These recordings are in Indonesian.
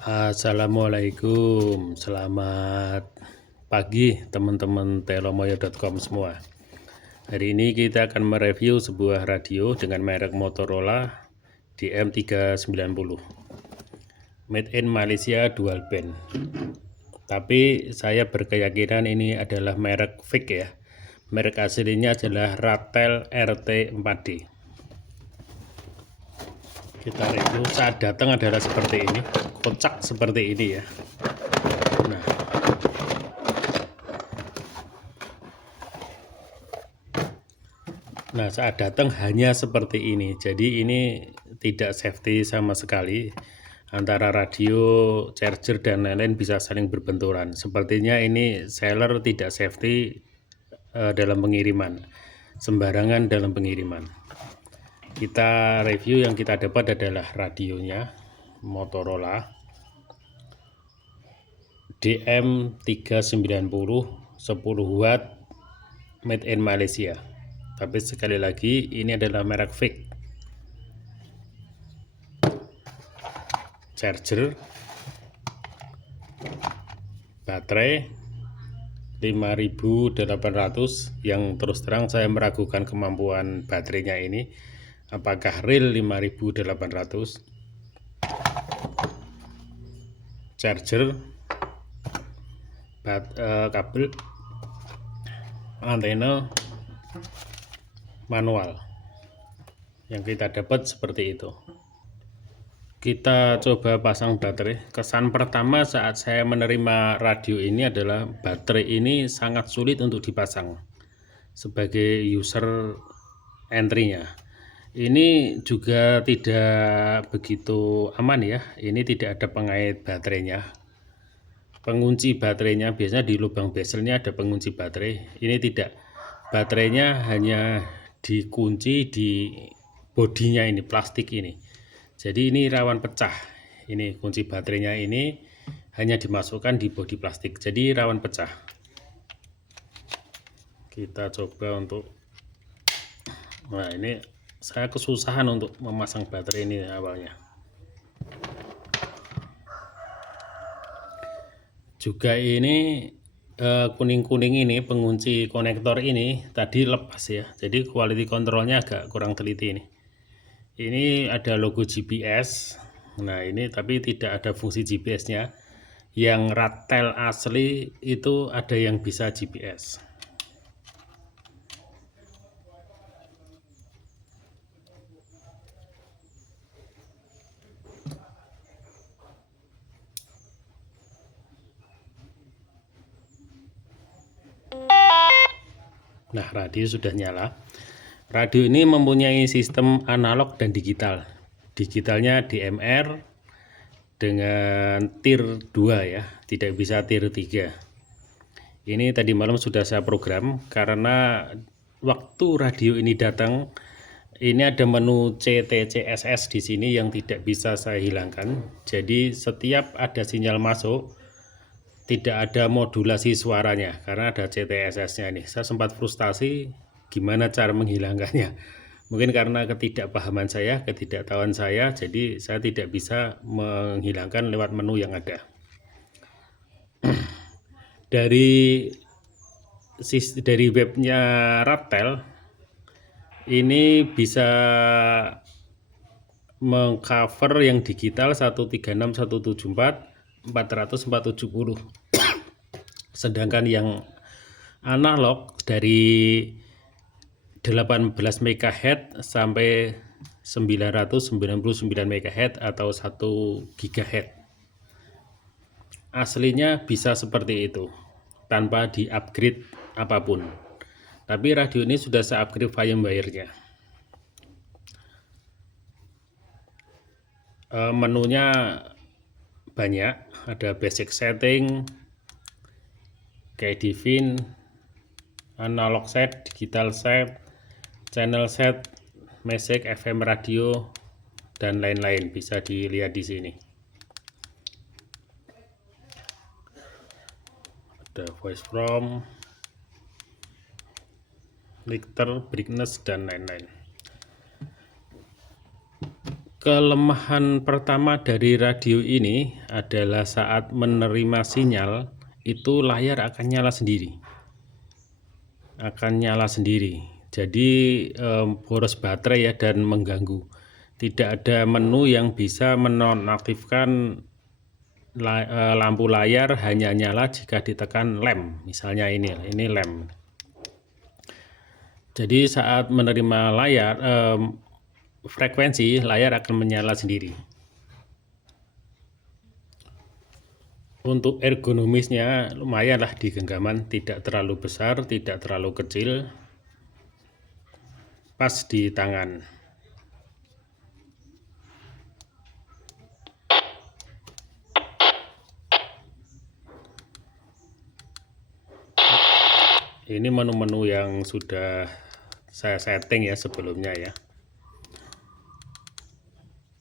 Assalamualaikum, selamat pagi teman-teman telomoyo.com semua. Hari ini kita akan mereview sebuah radio dengan merek Motorola DM390 Made in Malaysia dual band. Tapi saya berkeyakinan ini adalah merek fake ya. Merek aslinya adalah Ratel RT4D. Kita review, saat datang adalah seperti ini, kocak seperti ini ya. Nah, saat datang hanya seperti ini. Jadi ini tidak safety sama sekali. Antara radio, charger, dan lain-lain bisa saling berbenturan. Sepertinya ini seller tidak safety dalam pengiriman. Sembarangan dalam pengiriman. Kita review, yang kita dapat adalah radionya Motorola DM390 10 watt made in Malaysia. Tapi sekali lagi ini adalah merek fake. Charger, baterai 5800, yang terus terang saya meragukan kemampuan baterainya ini. Apakah real 5800? Charger, kabel, antena, manual. Yang kita dapat seperti itu. Kita coba pasang baterai. Kesan pertama saat saya menerima radio ini adalah baterai ini sangat sulit untuk dipasang sebagai user entry-nya. Ini juga tidak begitu aman ya. Ini tidak ada pengait baterainya. Pengunci baterainya biasanya di lubang bezelnya ada pengunci baterai. Ini tidak. Baterainya hanya dikunci di bodinya ini, plastik ini. Jadi ini rawan pecah. Ini kunci baterainya ini hanya dimasukkan di bodi plastik. Jadi rawan pecah. Kita coba untuk, nah ini saya kesusahan untuk memasang baterai ini awalnya. Juga ini kuning-kuning ini pengunci konektor ini tadi lepas ya. Jadi quality controlnya agak kurang teliti ini. Ini ada logo GPS. Nah ini tapi tidak ada fungsi GPS-nya. Yang Ratel asli itu ada yang bisa GPS. Nah, radio sudah nyala. Radio ini mempunyai sistem analog dan digital. Digitalnya DMR dengan tier 2 ya, tidak bisa tier 3. Ini tadi malam sudah saya program karena waktu radio ini datang, ini ada menu CTCSS di sini yang tidak bisa saya hilangkan. Jadi setiap ada sinyal masuk, tidak ada modulasi suaranya karena ada CTSS-nya ini. Saya sempat frustasi gimana cara menghilangkannya. Mungkin karena ketidakpahaman saya, ketidaktahuan saya, jadi saya tidak bisa menghilangkan lewat menu yang ada. Dari webnya Ratel ini bisa mengcover yang digital 136, 174, 400, 470. Sedangkan yang analog dari 18 MHz sampai 999 MHz atau 1 GHz. Aslinya bisa seperti itu tanpa di-upgrade apapun. Tapi radio ini sudah saya upgrade firmware-nya. Menunya banyak, ada basic setting, kayak divin, analog set, digital set, channel set, music, FM radio, dan lain-lain bisa dilihat di sini. Ada voice from, lictor, brightness, dan lain-lain. Kelemahan pertama dari radio ini adalah saat menerima sinyal itu layar akan nyala sendiri. Jadi boros baterai ya dan mengganggu. Tidak ada menu yang bisa menonaktifkan lampu layar hanya nyala jika ditekan lem. Misalnya ini lem. Jadi saat menerima frekuensi layar akan menyala sendiri. Untuk ergonomisnya lumayanlah di genggaman, tidak terlalu besar, tidak terlalu kecil, pas di tangan. Ini menu-menu yang sudah saya setting ya sebelumnya ya.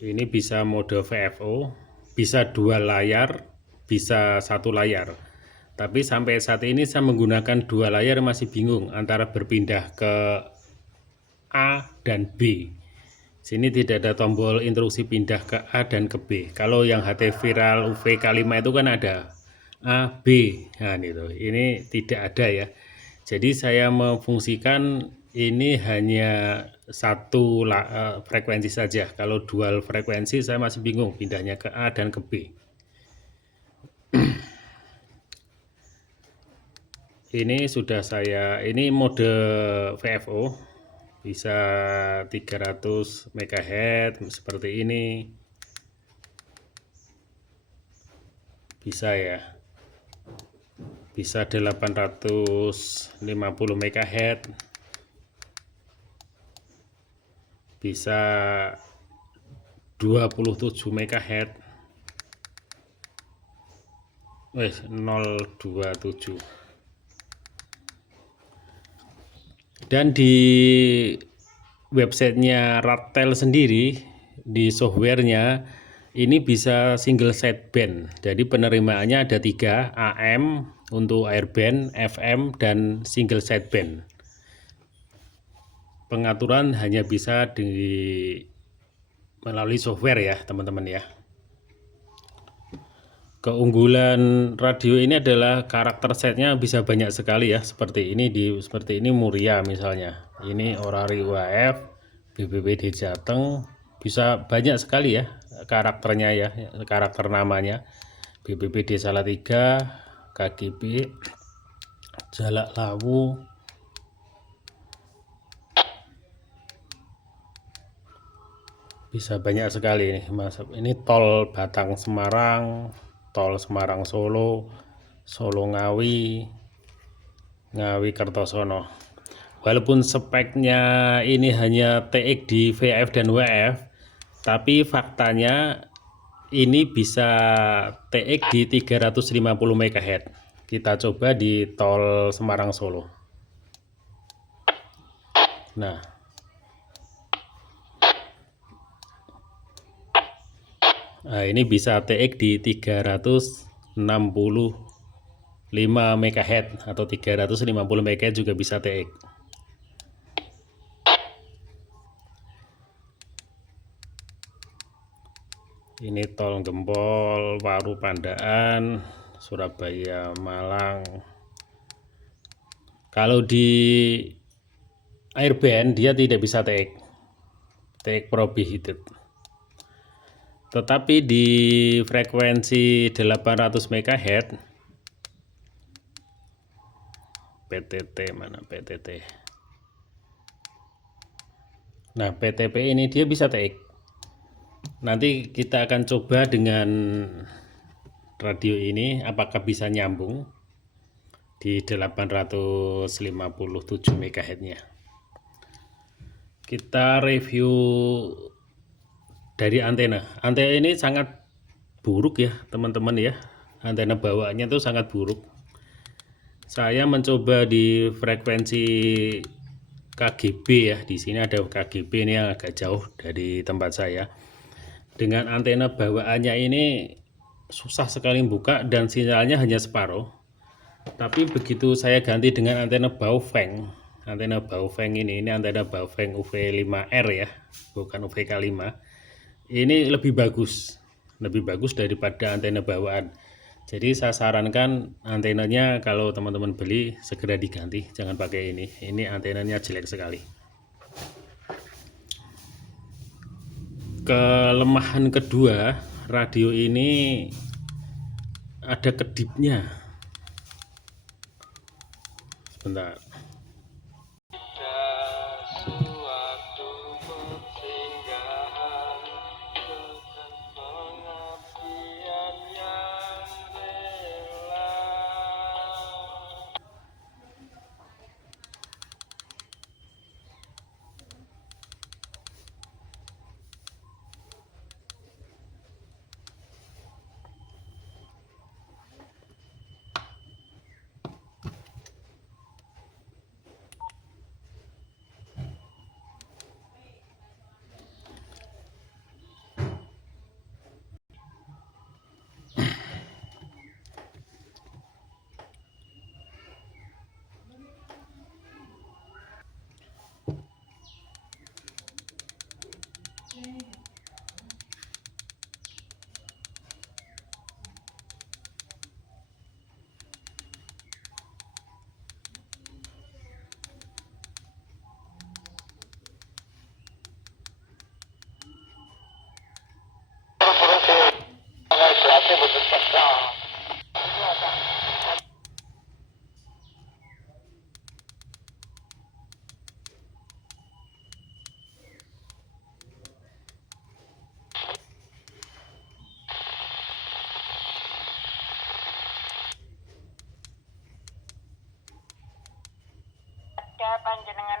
Ini bisa mode VFO, bisa 2 layar, bisa 1 layar. Tapi sampai saat ini saya menggunakan 2 layar masih bingung antara berpindah ke A dan B. Sini tidak ada tombol instruksi pindah ke A dan ke B. Kalau yang HT Viral UV-K5 itu kan ada A, B. Nah, ini tidak ada ya. Jadi saya memfungsikan ini hanya satu frekuensi saja. Kalau dual frekuensi saya masih bingung pindahnya ke A dan ke B. Ini sudah ini mode VFO, bisa 300 MHz seperti ini, bisa ya, bisa 850 MHz, bisa 27 MHz, 027. Dan di websitenya Ratel sendiri, di softwarenya ini bisa single sideband. Jadi penerimaannya ada 3, AM untuk airband, FM, dan single sideband. Pengaturan hanya bisa melalui software ya teman-teman ya. Keunggulan radio ini adalah karakter setnya bisa banyak sekali ya, seperti ini Muria misalnya, ini Orari UHF, BPBD Jateng, bisa banyak sekali ya karakternya ya, karakter namanya, BPBD Salatiga, KGB, Jalak Lawu, bisa banyak sekali ini. Ini tol Batang Semarang, tol Semarang Solo, Solo Ngawi, Ngawi Kertosono. Walaupun speknya ini hanya TX di VF dan WF, tapi faktanya ini bisa TX di 350 MHz. Kita coba di tol Semarang Solo. Nah, ini bisa TX di 365 MHz atau 350 MHz juga bisa TX. Ini tol Gempol, Waru Pandaan, Surabaya Malang. Kalau di airband dia tidak bisa TX prohibited. Tetapi di frekuensi 800 MHz PTT mana PTT. Nah, PTP ini dia bisa TX. Nanti kita akan coba dengan radio ini apakah bisa nyambung di 857 MHz-nya. Kita review dari antena. Antena ini sangat buruk ya teman-teman ya. Antena bawaannya itu sangat buruk. Saya mencoba di frekuensi KGB ya. Di sini ada KGB ini yang agak jauh dari tempat saya. Dengan antena bawaannya ini susah sekali buka dan sinyalnya hanya separuh. Tapi begitu saya ganti dengan antena Baofeng, ini antena Baofeng UV5R ya, bukan UV-K5. ini lebih bagus daripada antena bawaan. Jadi saya sarankan antenanya kalau teman-teman beli segera diganti, jangan pakai ini. Ini antenanya jelek sekali. Kelemahan kedua, radio ini ada kedipnya. Sebentar. Panjenengan